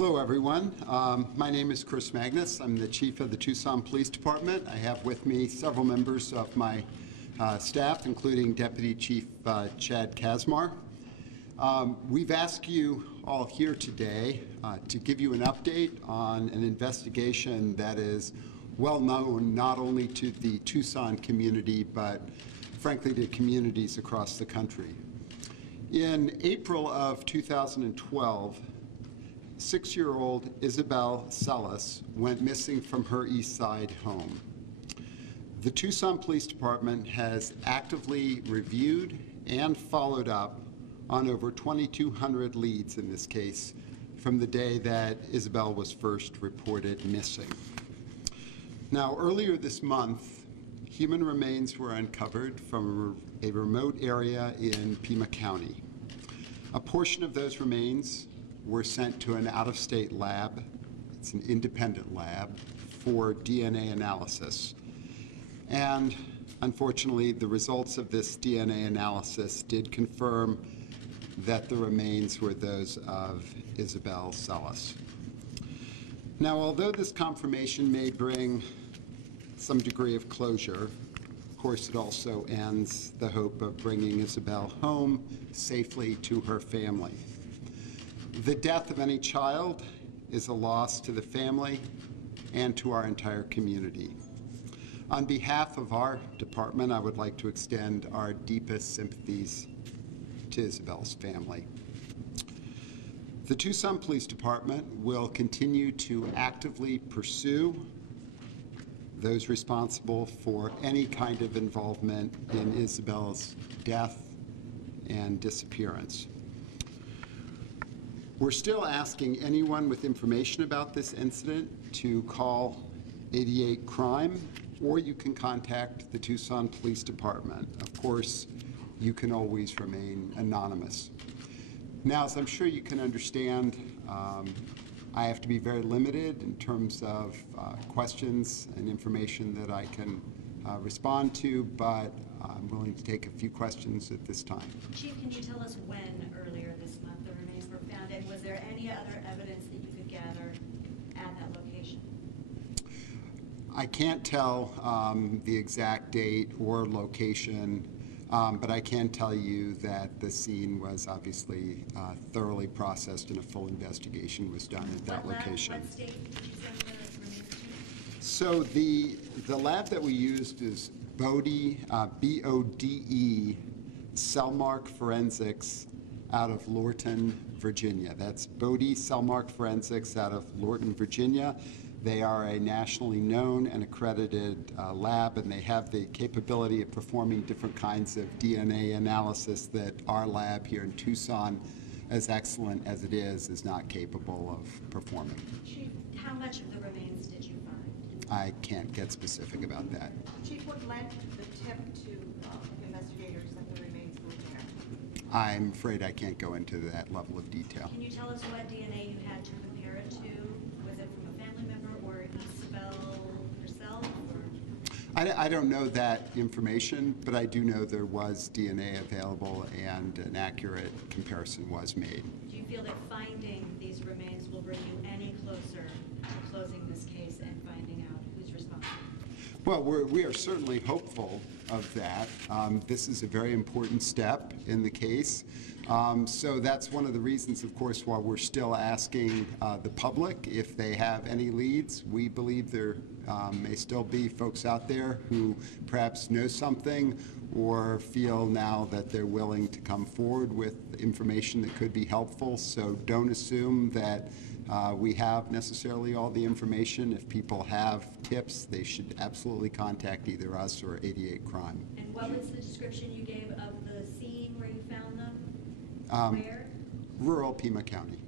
Hello, everyone. My name is Chris Magnus. I'm the chief of the Tucson Police Department. I have with me several members of my staff, including Deputy Chief Chad Kazmar. We've asked you all here today to give you an update on an investigation that is well known not only to the Tucson community, but frankly to communities across the country. In April of 2012, 6-year-old Isabel Celis went missing from her East Side home. The Tucson Police Department has actively reviewed and followed up on over 2,200 leads in this case from the day that Isabel was first reported missing. Now, earlier this month, human remains were uncovered from a remote area in Pima County. A portion of those remains were sent to an out-of-state lab. It's an independent lab for DNA analysis. And unfortunately, the results of this DNA analysis did confirm that the remains were those of Isabel Celis. Now, although this confirmation may bring some degree of closure, of course, it also ends the hope of bringing Isabel home safely to her family. The death of any child is a loss to the family and to our entire community. On behalf of our department, I would like to extend our deepest sympathies to Isabel's family. The Tucson Police Department will continue to actively pursue those responsible for any kind of involvement in Isabel's death and disappearance. We're still asking anyone with information about this incident to call 88 Crime, or you can contact the Tucson Police Department. Of course, you can always remain anonymous. Now, as I'm sure you can understand, I have to be very limited in terms of questions and information that I can respond to, but I'm willing to take a few questions at this time. Chief, can you tell us when earlier this month the remains were found, and was there any other evidence that you could gather at that location? I can't tell the exact date or location, but I can tell you that the scene was obviously thoroughly processed and a full investigation was done at that location. What state did you send the remains to? So the lab that we used is Bode, B-O-D-E, Cellmark Forensics out of Lorton, Virginia. That's Bode Cellmark Forensics out of Lorton, Virginia. They are a nationally known and accredited lab, and they have the capability of performing different kinds of DNA analysis that our lab here in Tucson, as excellent as it is not capable of performing. Chief, how much of the remains did you find? I can't get specific about that. Chief, what led the tip to investigators that the remains were there? I'm afraid I can't go into that level of detail. Can you tell us what DNA you had to compare it to? Was it from a family member or Isabel herself? Or? I don't know that information, but I do know there was DNA available and an accurate comparison was made. Do you feel that finding these remains will bring you any closer to closing this case and finding out who's responsible? Well, we are certainly hopeful of that. This is a very important step in the case. So that's one of the reasons, of course, why we're still asking the public if they have any leads. We believe there may still be folks out there who perhaps know something or feel now that they're willing to come forward with information that could be helpful. So don't assume that we have necessarily all the information. If people have tips, they should absolutely contact either us or 88 Crime. And what was the description you gave of the scene where you found them? Where? Rural Pima County.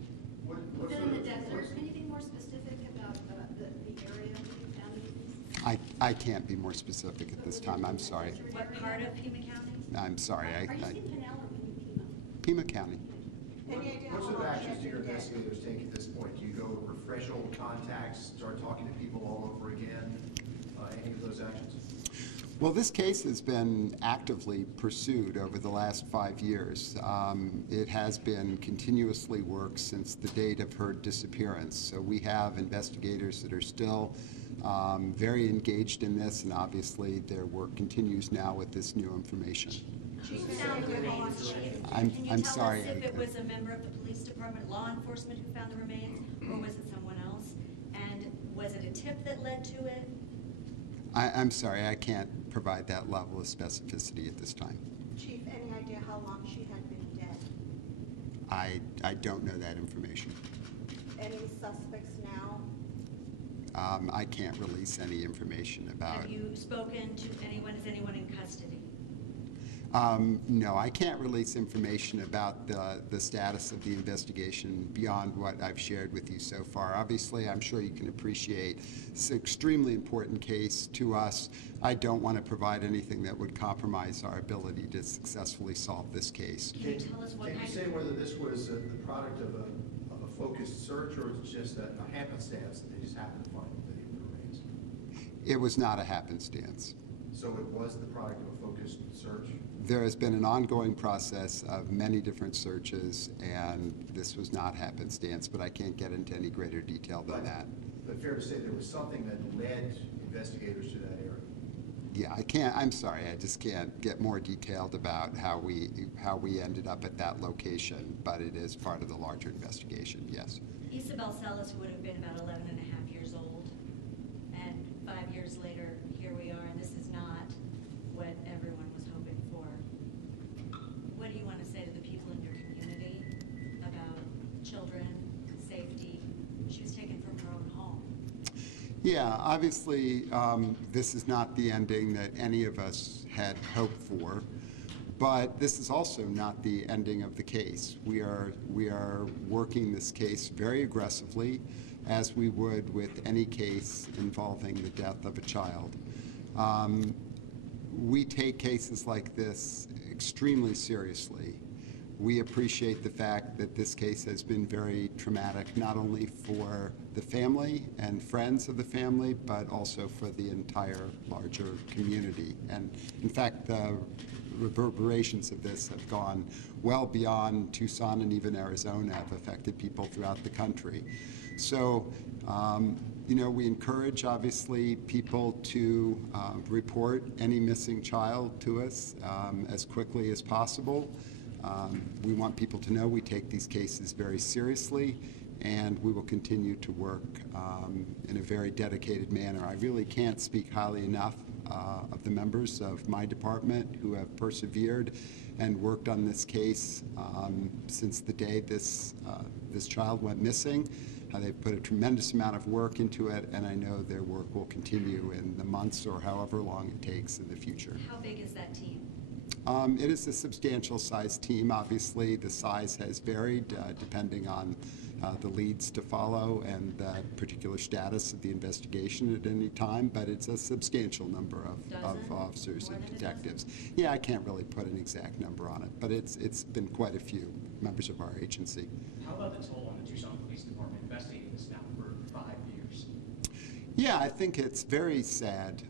Was it in the desert? Anything more specific about the area where you found these? I can't be more specific at this time. I'm sorry. What part of Pima County? I'm sorry. Are you saying Pinell or Pima Pima? County. What sort of actions do your investigators take at this point? Do you go refresh old contacts, start talking to people all over again? Any of those actions? Well, this case has been actively pursued over the last 5 years. It has been continuously worked since the date of her disappearance. So we have investigators that are still very engaged in this, and obviously their work continues now with this new information. Who found the remains, Chief? I'm Can you tell sorry, us if I- it was a member of the police department, law enforcement who found the remains, or was it someone else? And was it a tip that led to it? I'm sorry, I can't provide that level of specificity at this time. Chief, any idea how long she had been dead? I don't know that information. Any suspects now? I can't release any information about. Have you spoken to anyone? Is anyone in custody? No, I can't release information about the status of the investigation beyond what I've shared with you so far. Obviously, I'm sure you can appreciate it's an extremely important case to us. I don't want to provide anything that would compromise our ability to successfully solve this case. Can you tell us what Can you kind say of... whether this was the product of a focused search, or it's just a happenstance that they just happened to find the remains? It was not a happenstance. So it was the product of a focused search? There has been an ongoing process of many different searches, and this was not happenstance, but I can't get into any greater detail than that. But fair to say there was something that led investigators to that area? Yeah, I'm sorry, I just can't get more detailed about how we ended up at that location, but it is part of the larger investigation, yes. Isabel Celis would have been about 11 and a half years old, and 5 years later, here we are, and this is not what everyone was hoping for. What do you want to say to the people in your community about children, safety? She was taken from her own home. Yeah, obviously, this is not the ending that any of us had hoped for, but this is also not the ending of the case. We are working this case very aggressively, as we would with any case involving the death of a child. We take cases like this extremely seriously. We appreciate the fact that this case has been very traumatic, not only for the family and friends of the family, but also for the entire larger community. And in fact, the reverberations of this have gone well beyond Tucson and even Arizona, have affected people throughout the country. So, you know, we encourage, obviously, people to report any missing child to us as quickly as possible. We want people to know we take these cases very seriously, and we will continue to work in a very dedicated manner. I really can't speak highly enough of the members of my department who have persevered and worked on this case since the day this child went missing. They've put a tremendous amount of work into it, and I know their work will continue in the months or however long it takes in the future. How big is that team? It is a substantial size team. Obviously, the size has varied depending on the leads to follow and the particular status of the investigation at any time, but it's a substantial number of officers and detectives. Yeah, I can't really put an exact number on it, but it's been quite a few members of our agency. How about the toll on the Tucson Police Department investigating this now for 5 years? Yeah, I think it's very sad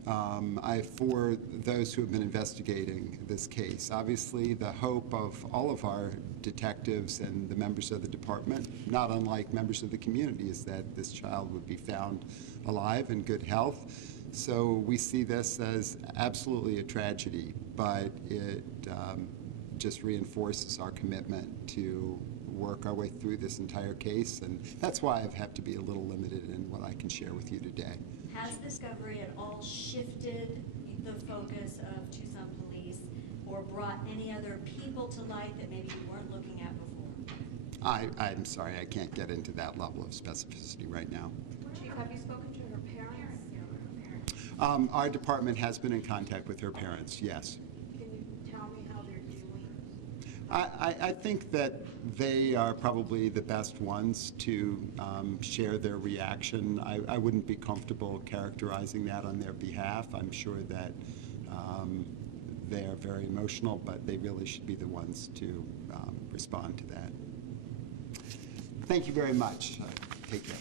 for those who have been investigating this case. Obviously, the hope of all of our detectives and the members of the department, not unlike members of the community, is that this child would be found alive in good health. So we see this as absolutely a tragedy, but it just reinforces our commitment to work our way through this entire case, and that's why I've had to be a little limited in what I can share with you today. Has discovery at all shifted the focus of Tucson Police or brought any other people to light that maybe you weren't looking at before? I'm sorry, I can't get into that level of specificity right now. Chief, have you spoken to her parents? Our department has been in contact with her parents, yes. Can you tell me how they're doing? I think that they are probably the best ones to share their reaction. I wouldn't be comfortable characterizing that on their behalf. I'm sure that they are very emotional, but they really should be the ones to respond to that. Thank you very much. Take care.